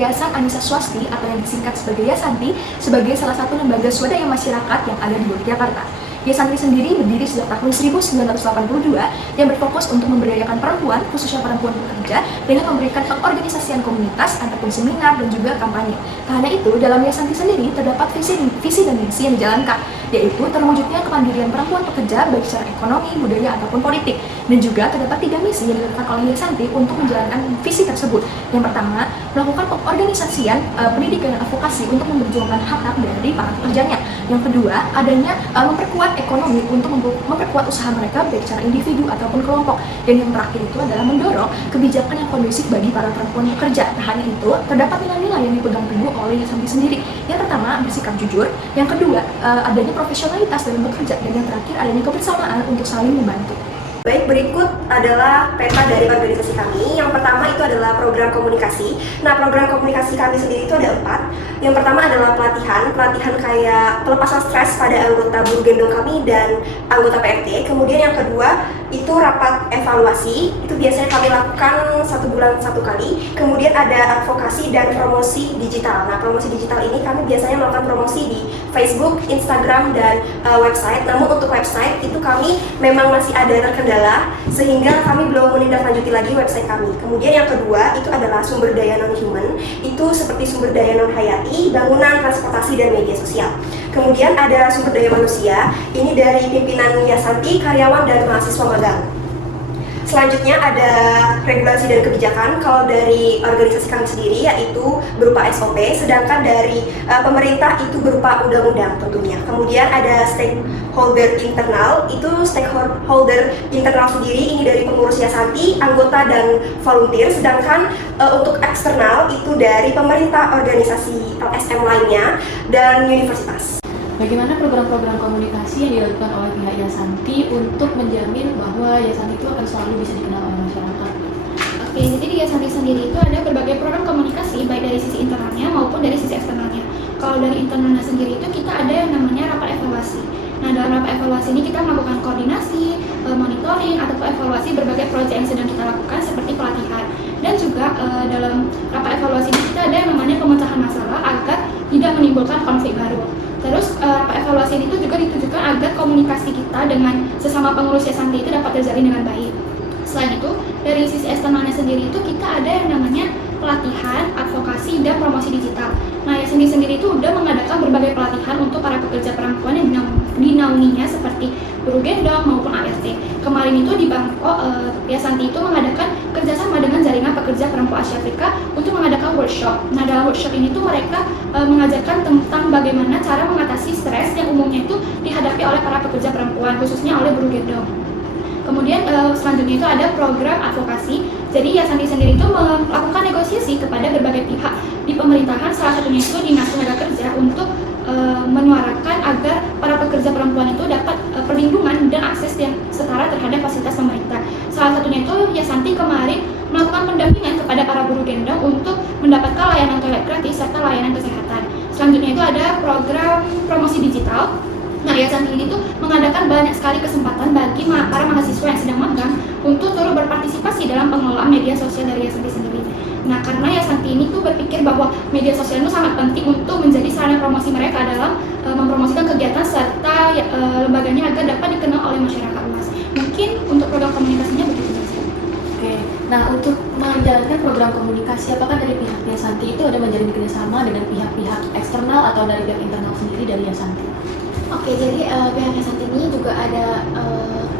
Yayasan Anissa Swasti atau yang disingkat sebagai Yasanti sebagai salah satu lembaga swadaya masyarakat yang ada di Yogyakarta. Yasanti sendiri berdiri sejak tahun 1982 yang berfokus untuk memberdayakan perempuan, khususnya perempuan pekerja, dengan memberikan pengorganisasian komunitas ataupun seminar dan juga kampanye. Tak hanya itu, dalam Yasanti sendiri terdapat visi dan misi yang dijalankan, yaitu terwujudnya kemandirian perempuan pekerja baik secara ekonomi, budaya, ataupun politik. Dan juga terdapat 3 misi yang dilakukan oleh Yasanti untuk menjalankan visi tersebut. Yang pertama, melakukan pengorganisasian pendidikan dan advokasi untuk memperjuangkan hak-hak dari para pekerjanya. Yang kedua, adanya memperkuat ekonomi untuk memperkuat usaha mereka baik secara individu ataupun kelompok. Dan yang terakhir itu adalah mendorong kebijakan yang kondusif bagi para perempuan pekerja. Nah, hanya itu, terdapat nilai-nilai yang dipegang teguh oleh Yasanti sendiri. Yang pertama, bersikap jujur. Yang kedua, adanya profesionalitas dalam bekerja. Dan yang terakhir, adanya kebersamaan untuk saling membantu. Baik, berikut adalah peta dari organisasi kami. Yang pertama itu adalah program komunikasi. Nah, program komunikasi kami sendiri itu ada 4. Yang pertama adalah pelatihan kayak pelepasan stres pada anggota buruh gendong kami dan anggota PRT. Kemudian yang kedua itu rapat evaluasi. Itu biasanya kami lakukan 1 bulan 1 kali. Kemudian ada advokasi dan promosi digital. Nah, promosi digital ini kami biasanya melakukan promosi di Facebook, Instagram, dan website. Namun untuk website itu kami memang masih ada terkendala sehingga kami belum menindaklanjuti lagi website kami. Kemudian yang kedua itu adalah sumber daya non-human. Itu seperti sumber daya non-hayati, bangunan, transportasi, dan media sosial. Kemudian ada sumber daya manusia. Ini dari pimpinan Yasanti, karyawan, dan mahasiswa magang. Selanjutnya ada regulasi dan kebijakan. Kalau dari organisasi kami sendiri yaitu berupa SOP, sedangkan dari pemerintah itu berupa undang-undang tentunya. Kemudian ada stakeholder internal, itu stakeholder internal sendiri ini dari pengurus Yasanti, anggota, dan volunteer. Sedangkan untuk eksternal itu dari pemerintah, organisasi LSM lainnya, dan universitas. Bagaimana program-program komunikasi yang dilakukan oleh pihak Yasanti untuk menjamin bahwa Yasanti itu akan selalu bisa dikenal oleh masyarakat? Oke, jadi di Yasanti sendiri itu ada berbagai program komunikasi baik dari sisi internalnya maupun dari sisi eksternalnya. Kalau dari internalnya sendiri itu kita ada yang namanya rapat evaluasi. Nah, dalam rapat evaluasi ini kita melakukan koordinasi, monitoring, ataupun evaluasi berbagai proyek yang sedang kita lakukan seperti pelatihan. Dan juga dalam rapat evaluasi ini kita ada yang namanya pemecahan masalah agar tidak menimbulkan konflik baru. Terus rapat evaluasi ini juga ditujukan agar komunikasi kita dengan sesama pengurus Yasanti itu dapat terjalin dengan baik. Selain itu, dari sisi eksternalnya sendiri itu kita ada yang namanya pelatihan, advokasi, dan promosi digital. Nah, Yasanti sendiri itu udah mengadakan berbagai pelatihan untuk para pekerja perempuan yang dinaunginya seperti buruh gendong maupun ART. Kemarin itu di Bangkok, Yasanti itu mengadakan kerjasama dengan jaringan pekerja perempuan Asia Afrika untuk mengadakan workshop. Nah, dalam workshop ini tuh mereka mengajarkan tentang bagaimana cara mengatasi stres yang umumnya itu dihadapi oleh para pekerja perempuan, khususnya oleh buruh gendong. Kemudian selanjutnya itu ada program advokasi. Jadi Yasanti sendiri itu melakukan negosiasi kepada berbagai pihak di pemerintahan, salah satunya itu Dinas Tenaga Kerja untuk menyuarakan agar para pekerja perempuan itu dapat perlindungan dan akses yang setara terhadap fasilitas pemerintah. Salah satunya itu Yasanti kemarin melakukan pendampingan kepada para buruh gendong untuk mendapatkan layanan toilet gratis serta layanan kesehatan. Selanjutnya itu ada program promosi digital. Nah, Yasanti ini tuh mengadakan banyak sekali kesempatan bagi para mahasiswa yang sedang magang untuk turut berpartisipasi dalam pengelolaan media sosial dari Yasanti sendiri. Nah, karena Yasanti ini tuh berpikir bahwa media sosial itu sangat penting untuk menjadi sarana promosi mereka dalam mempromosikan kegiatan serta lembaganya agar dapat dikenal oleh masyarakat luas. Mungkin untuk program komunikasinya begitu saja. Oke, nah untuk menjalankan program komunikasi, apakah dari pihak Yasanti itu ada menjalin kerjasama dengan pihak-pihak eksternal atau dari pihak internal sendiri dari Yasanti? Oke, jadi pihak Yasanti ini juga ada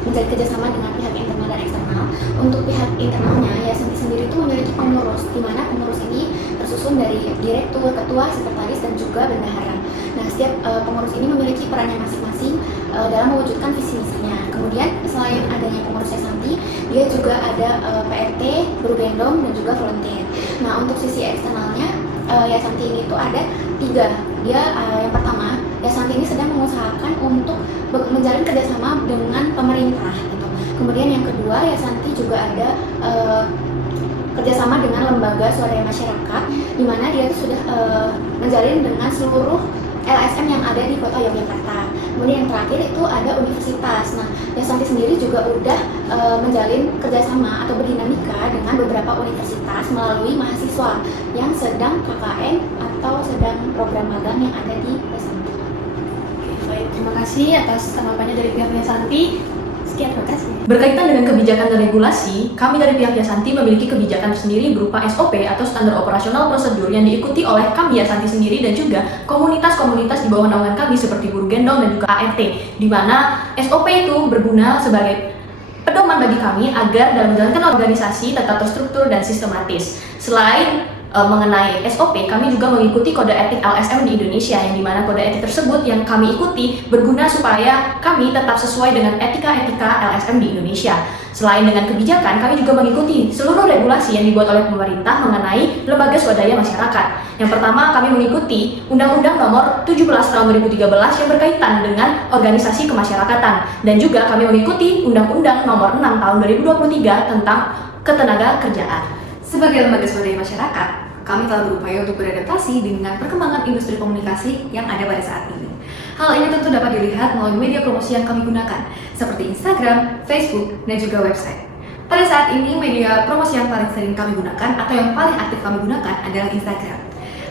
menjalin kerjasama dengan pihak internal dan eksternal. Untuk pihak internalnya, Yasanti sendiri itu memiliki pengurus, di mana pengurus ini tersusun dari direktur, ketua, sekretaris, dan juga bendahara. Nah, setiap pengurus ini memiliki perannya masing-masing dalam mewujudkan visi misinya. Kemudian selain adanya pengurus Yasanti, dia juga ada PRT, buruh gendong, dan juga volunteer. Nah, untuk sisi eksternalnya, Yasanti ini tuh ada 3. Dia yang pertama, Yasanti ini sedang mengusahakan untuk menjalin kerjasama dengan pemerintah gitu. Kemudian yang kedua, Yasanti juga ada kerjasama dengan lembaga swadaya masyarakat, di mana dia sudah menjalin dengan seluruh LSM yang ada di Kota Yogyakarta. Kemudian yang terakhir itu ada universitas. Nah, Yasanti sendiri juga udah menjalin kerjasama atau berdinamika dengan beberapa universitas melalui mahasiswa yang sedang KKN atau sedang program magang yang ada di Yasanti. Oke, baik. Terima kasih atas tanggapannya dari pihak Yasanti. Sekian, terima kasih. Berkaitan dengan kebijakan dan regulasi, kami dari pihak Yasanti memiliki kebijakan sendiri berupa SOP atau standar operasional prosedur yang diikuti oleh kami Yasanti sendiri dan juga komunitas-komunitas di bawah naungan kami seperti Guru Gendong dan juga ART, di mana SOP itu berguna sebagai pedoman bagi kami agar dalam menjalankan organisasi tetap terstruktur dan sistematis. Selain mengenai SOP, kami juga mengikuti kode etik LSM di Indonesia, yang dimana kode etik tersebut yang kami ikuti berguna supaya kami tetap sesuai dengan etika-etika LSM di Indonesia. Selain dengan kebijakan, kami juga mengikuti seluruh regulasi yang dibuat oleh pemerintah mengenai lembaga swadaya masyarakat. Yang pertama, kami mengikuti Undang-Undang Nomor 17 Tahun 2013 yang berkaitan dengan organisasi kemasyarakatan, dan juga kami mengikuti Undang-Undang Nomor 6 Tahun 2023 tentang ketenaga kerjaan. Sebagai lembaga swadaya masyarakat, kami telah berupaya untuk beradaptasi dengan perkembangan industri komunikasi yang ada pada saat ini. Hal ini tentu dapat dilihat melalui media promosi yang kami gunakan, seperti Instagram, Facebook, dan juga website. Pada saat ini, media promosi yang paling sering kami gunakan atau yang paling aktif kami gunakan adalah Instagram.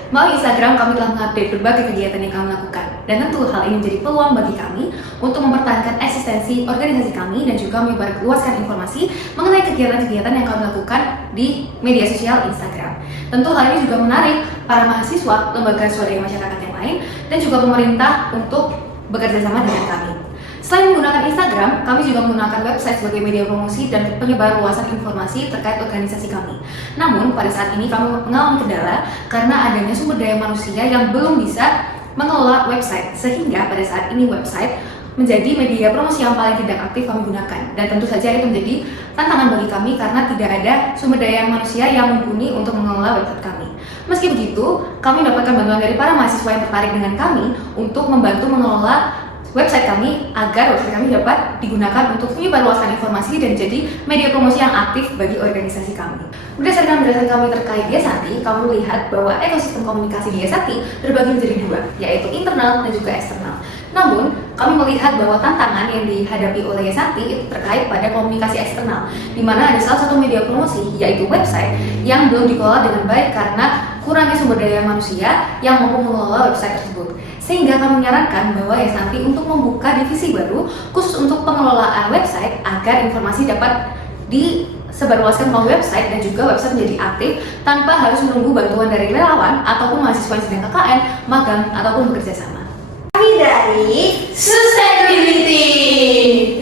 Melalui Instagram, kami telah mengupdate berbagai kegiatan yang kami lakukan, dan tentu hal ini menjadi peluang bagi kami untuk mempertahankan eksistensi organisasi kami dan juga menyebarluaskan informasi mengenai kegiatan-kegiatan yang kami lakukan di media sosial Instagram. Tentu hal ini juga menarik para mahasiswa, lembaga swadaya masyarakat yang lain, dan juga pemerintah untuk bekerja sama dengan kami. Selain menggunakan Instagram, kami juga menggunakan website sebagai media promosi dan penyebar luasan informasi terkait organisasi kami. Namun, pada saat ini kami mengalami kendala karena adanya sumber daya manusia yang belum bisa mengelola website, sehingga pada saat ini website menjadi media promosi yang paling tidak aktif kami gunakan. Dan tentu saja itu menjadi tantangan bagi kami karena tidak ada sumber daya manusia yang mumpuni untuk mengelola website kami. Meski begitu, kami mendapatkan bantuan dari para mahasiswa yang tertarik dengan kami untuk membantu mengelola website kami agar website kami dapat digunakan untuk menyebarluaskan informasi dan jadi media promosi yang aktif bagi organisasi kami. Berdasarkan penjelasan kami terkait Yasanti, kami melihat bahwa ekosistem komunikasi di Yasanti terbagi menjadi dua, yaitu internal dan juga eksternal. Namun, kami melihat bahwa tantangan yang dihadapi oleh Yasanti itu terkait pada komunikasi eksternal, di mana ada salah satu media promosi, yaitu website, yang belum dikelola dengan baik karena kurangnya sumber daya manusia yang mampu mengelola website tersebut. Sehingga kami menyarankan bahwa Yasanti untuk membuka divisi baru khusus untuk pengelolaan website agar informasi dapat disebarluaskan melalui website dan juga website menjadi aktif tanpa harus menunggu bantuan dari relawan ataupun mahasiswa yang sedang KKN, magang, ataupun bekerja sama. Kami dari Sustainability.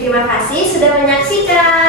Terima kasih sudah menyaksikan.